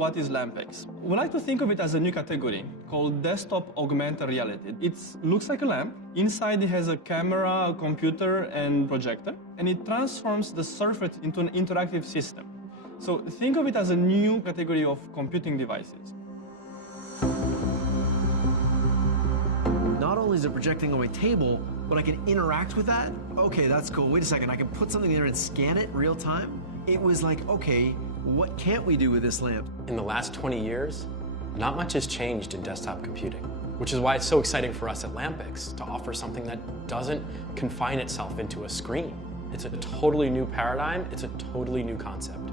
what is LampX? We like to think of it as a new category called desktop augmented reality. It looks like a lamp. Inside it has a camera, a computer, and projector, and it transforms the surface into an interactive system. So think of it as a new category of computing devices. Not only is it projecting on my table, but I can interact with that. Okay, that's cool. Wait a second, I can put something there and scan it real time. It was like, okay, what can't we do with this lamp? In the last 20 years, not much has changed in desktop computing, which is why it's so exciting for us at LampX to offer something that doesn't confine itself into a screen. It's a totally new paradigm. It's a totally new concept.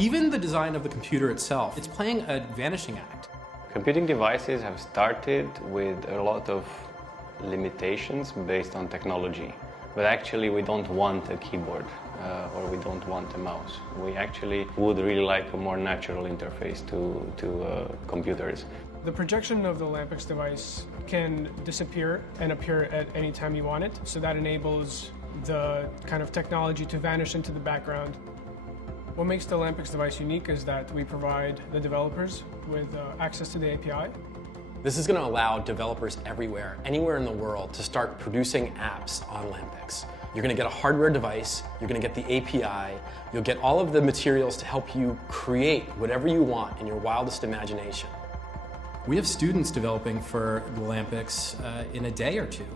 Even the design of the computer itself, it's playing a vanishing act. Computing devices have started with a lot of limitations based on technology. But actually we don't want a keyboard or we don't want a mouse. We actually would really like a more natural interface to computers. The projection of the LampX device can disappear and appear at any time you want it. So that enables the kind of technology to vanish into the background. What makes the LampX device unique is that we provide the developers with access to the API. This is going to allow developers everywhere, anywhere in the world, to start producing apps on LampX. You're going to get a hardware device, you're going to get the API, you'll get all of the materials to help you create whatever you want in your wildest imagination. We have students developing for the LampX in a day or two.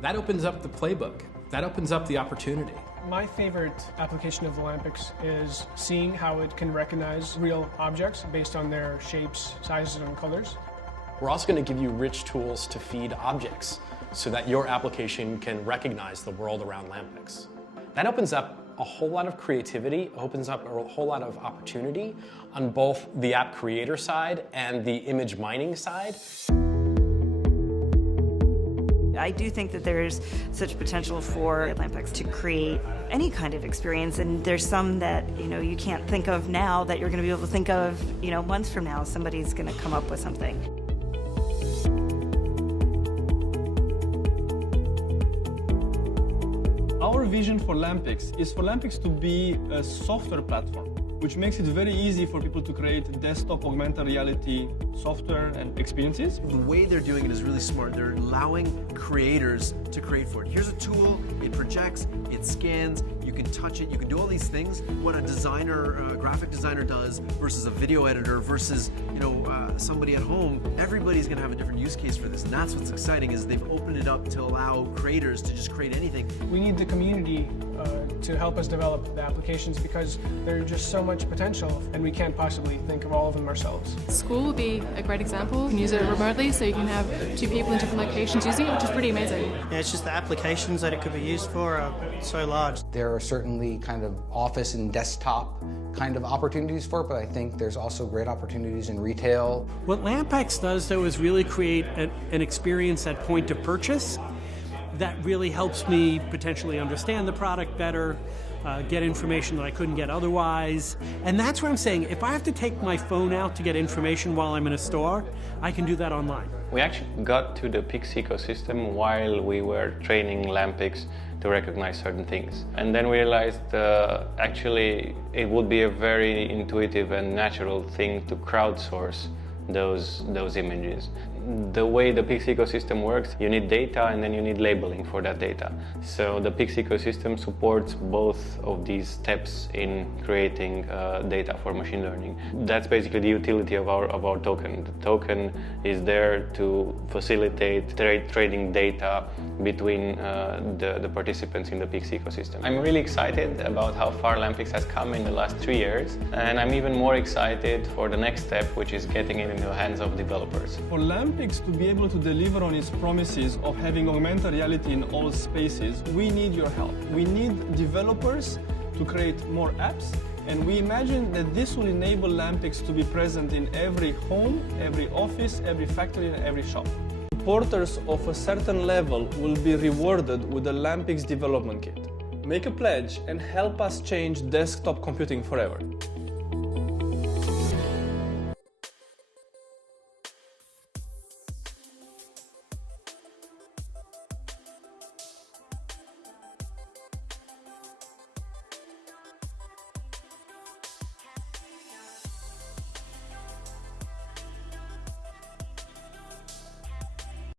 That opens up the playbook. That opens up the opportunity. My favorite application of the LampX is seeing how it can recognize real objects based on their shapes, sizes, and colors. We're also going to give you rich tools to feed objects so that your application can recognize the world around LampX. That opens up a whole lot of creativity, opens up a whole lot of opportunity on both the app creator side and the image mining side. I do think that there's such potential for LampX to create any kind of experience, and there's some that you can't think of now that you're going to be able to think of months from now. Somebody's going to come up with something. Our vision for LampX is for LampX to be a software platform, which makes it very easy for people to create desktop augmented reality software and experiences. The way they're doing it is really smart. They're allowing creators to create for it. Here's a tool, it projects, it scans, you can touch it, you can do all these things. What a designer, a graphic designer does versus a video editor versus somebody at home, everybody's gonna have a different use case for this. And that's what's exciting, is they've opened it up to allow creators to just create anything. We need the community to help us develop the applications because there's just so much potential and we can't possibly think of all of them ourselves. School would be a great example. You can use it remotely, so you can have two people in different locations using it, which is pretty amazing. Yeah, it's just the applications that it could be used for are so large. There are certainly kind of office and desktop kind of opportunities for it, but I think there's also great opportunities in retail. What LampX does, though, is really create an experience at point of purchase that really helps me potentially understand the product better, get information that I couldn't get otherwise. And that's where I'm saying, if I have to take my phone out to get information while I'm in a store, I can do that online. We actually got to the Pix ecosystem while we were training LampX to recognize certain things. And then we realized actually it would be a very intuitive and natural thing to crowdsource those images. The way the Pix ecosystem works, you need data and then you need labeling for that data. So the Pix ecosystem supports both of these steps in creating data for machine learning. That's basically the utility of our token. The token is there to facilitate trading data between the participants in the Pix ecosystem. I'm really excited about how far LampX has come in the last 3 years, and I'm even more excited for the next step, which is getting it into the hands of developers. For LampX to be able to deliver on its promises of having augmented reality in all spaces, we need your help. We need developers to create more apps, and we imagine that this will enable LampX to be present in every home, every office, every factory, and every shop. Supporters of a certain level will be rewarded with a LampX development kit. Make a pledge and help us change desktop computing forever.